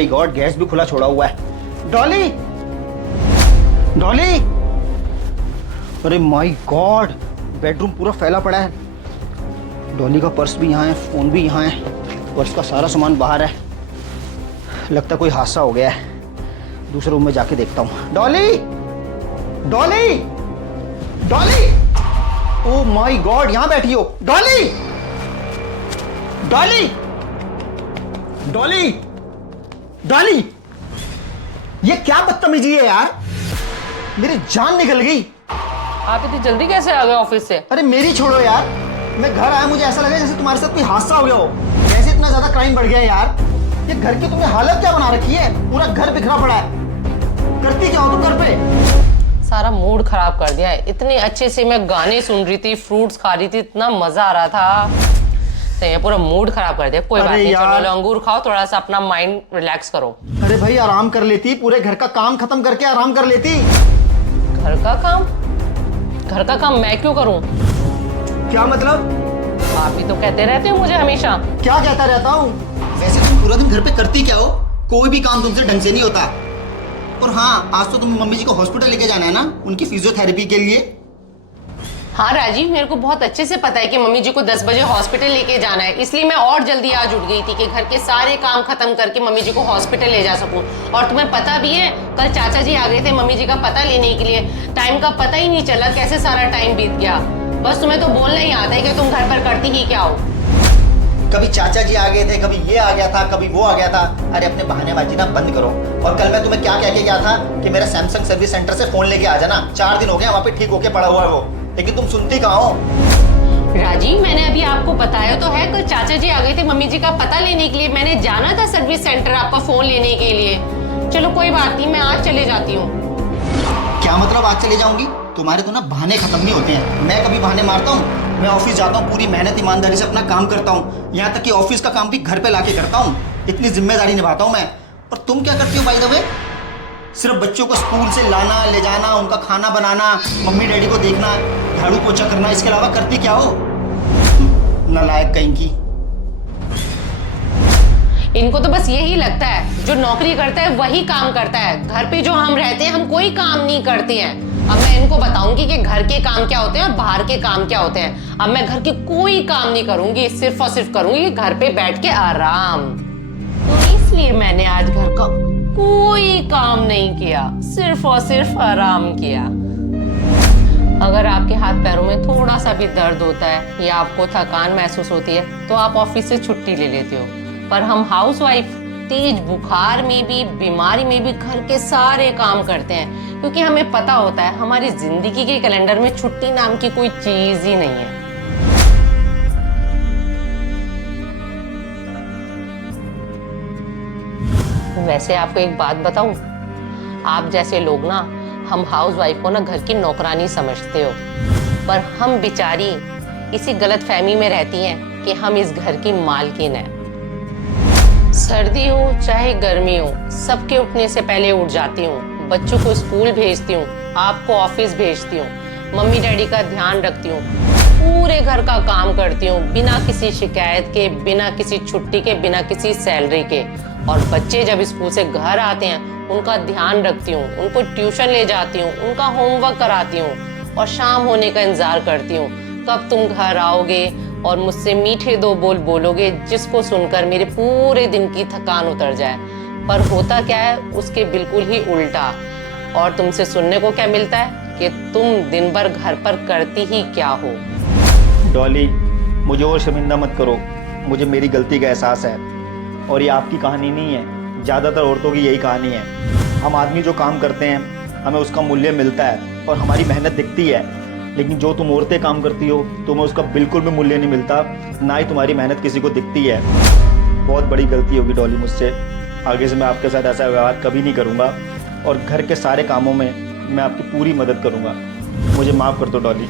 My God, gas भी खुला छोड़ा हुआ है। डॉली, डॉली, अरे माय गॉड, बेडरूम पूरा फैला पड़ा है। डॉली का पर्स भी यहाँ है, फोन भी यहाँ है, पर्स का सारा सामान बाहर है। लगता है कोई हादसा हो गया है। दूसरे रूम में जाके देखता हूँ। Dolly, Dolly, Dolly, oh my God, यहाँ बैठी हो। डॉली, डॉली, डॉली, डॉली, ये क्या बदतमीजी है यार, मेरी जान निकल गई। आप इतनी जल्दी कैसे आ गए ऑफिस से? अरे मेरी छोड़ो यार, मैं घर आया, मुझे ऐसा लगा जैसे तुम्हारे साथ कोई हादसा हो गया हो। कैसे इतना ज्यादा क्राइम बढ़ गया यार? ये घर की तुमने हालत क्या बना रखी है? पूरा घर बिखरा पड़ा है। करती क्या हो तुम घर पे? सारा मूड खराब कर दिया है। इतनी अच्छे से मैं गाने सुन रही थी, फ्रूट्स खा रही थी, इतना मजा आ रहा था, तो ये पूरा मूड खराब कर दिया। कोई बात नहीं, चलो लो अंगूर खाओ, थोड़ा सा अपना माइंड रिलैक्स करो। अरे भाई आराम कर लेती, पूरे घर का काम खत्म करके आराम कर लेती। घर का काम? घर का काम मैं क्यों करूं? क्या मतलब? आप ही तो कहते रहते हो मुझे हमेशा। क्या कहता रहता हूँ? वैसे तुम पूरा दिन घर पे करती क्या हो? कोई भी काम तुमसे ढंग से नहीं होता। और हाँ, आज तो तुम्हें मम्मी जी को हॉस्पिटल लेके जाना है ना, उनकी फिजियोथेरेपी के लिए। हाँ राजीव, मेरे को बहुत अच्छे से पता है कि मम्मी जी को 10 बजे हॉस्पिटल लेके जाना है, इसलिए मैं और जल्दी आज उठ गई थी कि घर के सारे काम खत्म करके मम्मी जी को हॉस्पिटल ले जा सकूं। और तुम्हें पता भी है, कल चाचा जी आ गए थे मम्मी जी का पता लेने के लिए। टाइम का पता ही नहीं चला कैसे सारा टाइम बीत गया। बस तुम्हें तो बोलना ही आता है कि तुम घर पर करती ही क्या हो। कभी चाचा जी आ गए थे, कभी ये आ गया था, कभी वो आ गया था। अरे अपने बहानेबाजी ना बंद करो। और कल मैं तुम्हें क्या कह के गया था कि मेरा सैमसंग सर्विस सेंटर से फोन लेके आ जाना। 4 दिन हो गए वहाँ पे ठीक होके पड़ा हुआ है वो, लेकिन तुम सुनती कहाँ हो? राजीव, मैंने अभी आपको बताया तो है, कल चाचा जी आ गए थे मम्मी जी का पता लेने के लिए। मैंने जाना था सर्विस सेंटर आपका फोन लेने के लिए। चलो कोई बात नहीं, मैं आज चले जाती हूँ। क्या मतलब आज चले जाऊंगी? तुम्हारे तो ना बहाने खत्म नहीं होते हैं। मैं कभी बहाने मारता हूँ? मैं ऑफिस जाता हूँ, पूरी मेहनत ईमानदारी से अपना काम करता हूँ, यहाँ तक कि ऑफिस का काम भी घर पे लाके करता हूँ। इतनी जिम्मेदारी निभाता हूँ मैं। और तुम क्या करती हो बाय द वे? सिर्फ बच्चों को स्कूल से लाना ले जाना, उनका खाना बनाना, मम्मी डैडी को देखना, झाड़ू पोछा करना, इसके अलावा करती क्या हो? नालायक कहीं की। इनको तो बस यही लगता है जो नौकरी करता है वही काम करता है। घर पे जो हम रहते हैं हम कोई काम नहीं करते हैं। अब मैं इनको बताऊंगी कि घर के काम क्या होते हैं और बाहर के काम क्या होते हैं। अब मैं घर के कोई काम नहीं करूंगी, सिर्फ और सिर्फ करूंगी घर पे बैठ के आराम। तो इसलिए मैंने आज घर का कोई काम नहीं किया, सिर्फ और सिर्फ आराम किया। अगर आपके हाथ पैरों में थोड़ा सा भी दर्द होता है या आपको थकान महसूस होती है तो आप ऑफिस से छुट्टी ले लेते हो, पर हम हाउसवाइफ तेज बुखार में भी, बीमारी में भी घर के सारे काम करते हैं, क्योंकि हमें पता होता है हमारी जिंदगी के कैलेंडर में छुट्टी नाम की कोई चीज ही नहीं है। वैसे आपको एक बात बताऊं, आप जैसे लोग ना, हम हाउसवाइफ को ना घर की नौकरानी समझते हो, पर हम बेचारी इसी गलत फहमी में रहती हैं कि हम इस घर की मालकिन है। सर्दी हो चाहे गर्मी हो, सबके उठने से पहले उठ जाती हूँ, बच्चों को स्कूल भेजती हूँ, आपको ऑफिस भेजती हूँ, मम्मी डैडी का ध्यान रखती हूँ, पूरे घर का काम करती हूँ बिना किसी शिकायत के, बिना किसी छुट्टी के, बिना किसी सैलरी के। और बच्चे जब स्कूल से घर आते हैं उनका ध्यान रखती हूँ, उनको ट्यूशन ले जाती हूँ, उनका होमवर्क कराती हूँ और शाम होने का इंतजार करती हूँ कब तुम घर आओगे और मुझसे मीठे 2 बोल बोलोगे जिसको सुनकर मेरे पूरे दिन की थकान उतर जाए। पर होता क्या है उसके बिल्कुल ही उल्टा। और तुमसे सुनने को क्या मिलता है कि तुम दिन भर घर पर करती ही क्या हो। डॉली, मुझे और शर्मिंदा मत करो, मुझे मेरी गलती का एहसास है। और ये आपकी कहानी नहीं है, ज़्यादातर औरतों की यही कहानी है। हम आदमी जो काम करते हैं हमें उसका मूल्य मिलता है और हमारी मेहनत दिखती है, लेकिन जो तुम औरतें काम करती हो तुम्हें उसका बिल्कुल भी मूल्य नहीं मिलता, ना ही तुम्हारी मेहनत किसी को दिखती है। बहुत बड़ी गलती होगी डॉली मुझसे। आगे से मैं आपके साथ ऐसा व्यवहार कभी नहीं करूँगा और घर के सारे कामों में मैं आपकी पूरी मदद करूँगा। मुझे माफ़ कर दो डॉली।